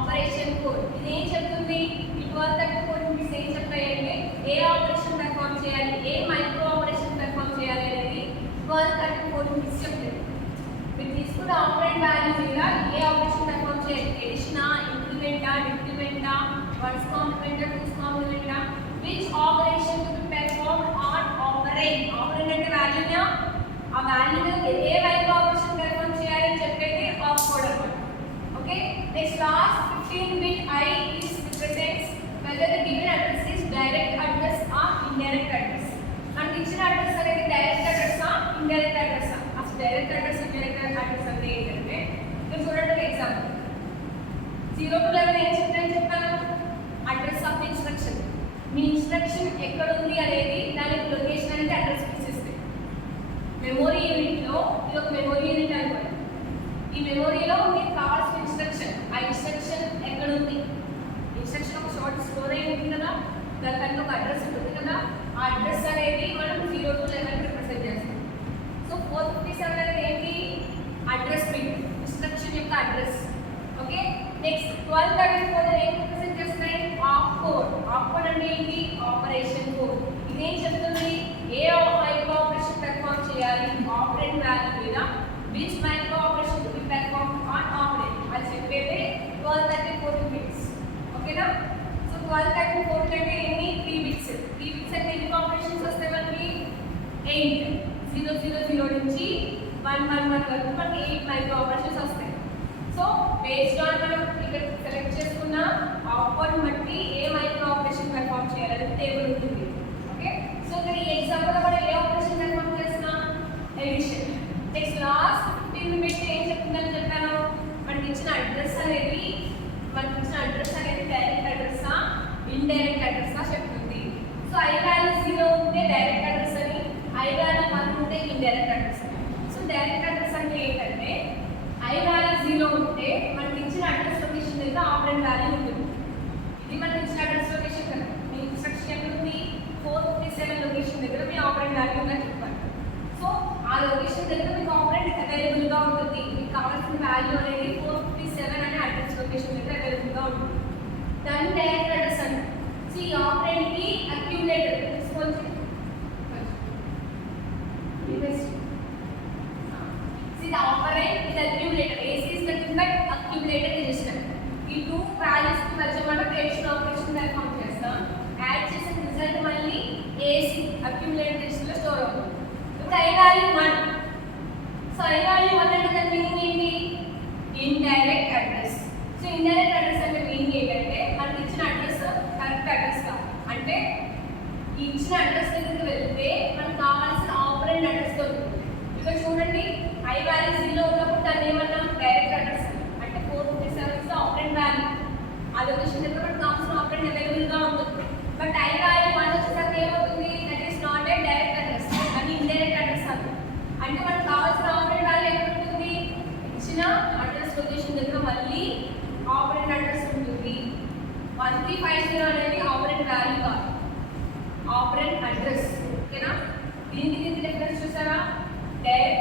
Operation code. ఇది ఏం చెప్తుంది? ఈ 1234 బిట్స్ ఏం చెప్తాయంటే ఏ ఆపరేషన్ పెర్ఫామ్ చేయాలి, ఏ మైక్రో ఆపరేషన్ పెర్ఫామ్ చేయాలి అనేది 1234 బిట్స్ చెప్తుంది. మీరు తీసుకున్న ఆపరెంట్ వాల్యూ మీద ఏ ఆపరేషన్ పెర్ఫామ్ చేయాలి, ఎడిషనా, ఇంక్రిమెంటా, డిక్రిమెంటా, వన్స్ కాంప్లిమెంటా, టూస్ కాంప్లిమెంటా, which operation to be performed on operand. Operand అంటే వాల్యూనా, ఆ వాల్యూని ఏ మైక్రో ఆపరేషన్ పెర్ఫామ్ చేయాలని చెప్పేది ఆప్ కోడ్ అన్నమాట. Okay, next last 15-bit I is represents whether the given address is direct address or indirect address. మనకి ఇచ్చిన అడ్రస్ అనేది డైరెక్ట్ అడ్రస్ ఆ ఇండైరెక్ట్ అడ్రస్ ఆ? అసలు డైరెక్ట్ అడ్రస్ ఇండైరెక్ట్ అడ్రస్ అంటే ఏంటంటే మీరు చూడండి ఒక ఎగ్జాంపుల్. 0 to 11 ఏం చెప్తానని చెప్పాను? Address of instruction. Me instruction ఎక్కడ ఉంది అనేది దానికి లొకేషన్ అనేది అడ్రస్ ఇచ్చేస్తాయి. మెమొరీ యూనిట్లో ఇది ఒక మెమొరీ యూనిట్ అనుకోండి. ఈ మెమొరీలో మీకు కావాల్సిన ఇన్స్ట్రక్షన్, ఆ ఇన్స్ట్రక్షన్ ఎక్కడ ఉంది? ఇన్స్ట్రక్షన్ ఒక షార్ట్ స్టోర్ అయి ఉంటుంది కదా, దానికి ఒక అడ్రస్ ఉంటుంది కదా. ఆ అడ్రస్ అనేది మనం 0 to 11 రిప్రజెంట్ చేస్తాం. సో 457 అనేది ఏంటి? అడ్రస్ బిట్, ఇన్స్ట్రక్షన్ యొక్క అడ్రస్. ఓకే, నెక్స్ట్ 1234 ఏం రిప్రజెంట్ చేస్తున్నాయి? ఆప్ కోడ్. ఆప్ కోడ్ అంటే ఏంటి? Operation code. ఇదేం చెప్తుంది? ఏ మైక్రో ఆపరేషన్ పెర్ఫామ్ చేయాలి ఆపరెంట్ వాల్యూ మీద, which micro operation to be performed on operant అది చెప్పేదే 1234 బిట్స్. ఓకేనా? సో 1234 అంటే ఎన్ని? 3 బిట్స్. 3 బిట్స్ అంటే ఎన్ని ఆపరేషన్స్ వస్తాయి మనకి? 8. 000 నుంచి 111 వరకు మనకి 8 మైక్రో ఆపరేషన్స్ వస్తాయి. సో బేస్డ్ ఆన్ మనం ఇక్కడ సెలెక్ట్ చేసుకున్న అవుట్పుట్ బట్టి ఏ మైక్రో ఆపరేషన్ పెర్ఫామ్ చేయాలని టేబుల్ ఉంటుంది. ఓకే, సో ఇక్కడ ఈ ఎగ్జాంపుల్లో మనం ఏ ఆపరేషన్ పెర్ఫామ్ చేస్తున్నాం? ఎడిషన్. నెక్స్ట్ లాస్ట్ 15-bit ఏం చెప్తుందని చెప్పాను? మనకి ఇచ్చిన అడ్రస్ అనేది డైరెక్ట్ అడ్రస్సా ఇండైరెక్ట్ అడ్రస్సా చెప్తుంది. సో I వాల్యూ 0 ఉంటే డైరెక్ట్ అడ్రస్ అని, I వాల్యూ 1 ఉంటే ఇండైరెక్ట్ అడ్రస్ అని. సో డైరెక్ట్ అడ్రస్ అంటే ఏంటంటే I వాల్యూ 0 ఉంటే మనకి ఇచ్చిన అడ్రస్ లొకేషన్ దగ్గర ఆపరెంట్ వాల్యూ ఉంటుంది. ఇది మనకి ఇచ్చిన అడ్రస్ లొకేషన్ కదా, మీ ఇన్స్ట్రక్షన్ ఎక్కడ ఉంది? 457 లొకేషన్ దగ్గర మీ ఆపరెంట్ వాల్యూ ఉందని చెప్పాలి. సో ఆ లొకేషన్ దగ్గర మీకు ఆపరెంట్ అవైలబుల్గా ఉంటుంది. మీకు కావాల్సిన వాల్యూ అనేది 457 అనే అడ్రస్ లొకేషన్ దగ్గర అవైలబుల్గా ఉంటుంది. దాన్ని డైరెక్ట్ అడ్రస్ అంటారు. సో ఈ ఆపరెంట్కి అక్యుములేటర్ తీసుకోవచ్చు. See the operand is accumulator. AC is nothing but accumulator register. ఈ 2 వాల్యూస్ కి మధ్య మనం ఎడిషన్ ఆపరేషన్ పెర్ఫామ్ చేస్తాం. యాడ్ చేసిన రిజల్ట్ మళ్ళీ AC అక్యుములేటర్ రిజిస్టర్ లో స్టోర్ అవుతుంది. ఇప్పుడు I value 1. So I value 1 అంటే దాని మీనింగ్ ఏంటి? Indirect address. So indirect address అంటే మీనింగ్ ఏంటంటే మనకి ఇచ్చిన అడ్రస్ కరెక్ట్ అడ్రస్ కాదు. అంటే ఈ ఇచ్చిన అడ్రస్ దగ్గరికి వెళ్తే మనకు కావాల్సిన ఆపరెంట్ అడ్రస్ దొరుకుతుంది. ఇక్కడ చూడండి, I వాల్యూ 0 ఉన్నప్పుడు దాన్ని ఏమన్నాం? డైరెక్ట్ అడ్రస్ అంటే 457 లో ఆపరెంట్ వాల్యూ ఆ లొకేషన్ దగ్గర మనకు కావాల్సిన ఆపరెంట్ అవైలబుల్గా ఉంటుంది. బట్ I వాల్యూ 1 వచ్చేసరికి ఏమవుతుంది? That is not a direct address, అది ఇండైరెక్ట్ అడ్రస్ అవుతుంది. అంటే మనకు కావాల్సిన ఆపరెంట్ వాల్యూ ఎక్కడ ఉంటుంది? ఇచ్చిన అడ్రస్ లొకేషన్ దగ్గర మళ్ళీ ఆపరెంట్ అడ్రస్ ఉంటుంది. 1350 అనేది ఆపరెంట్ వాల్యూ కాదు, ఆపరెంట్ అడ్రస్. ఓకేనా? దీనికి డిఫరెన్స్ చూసారా? డైరెక్ట్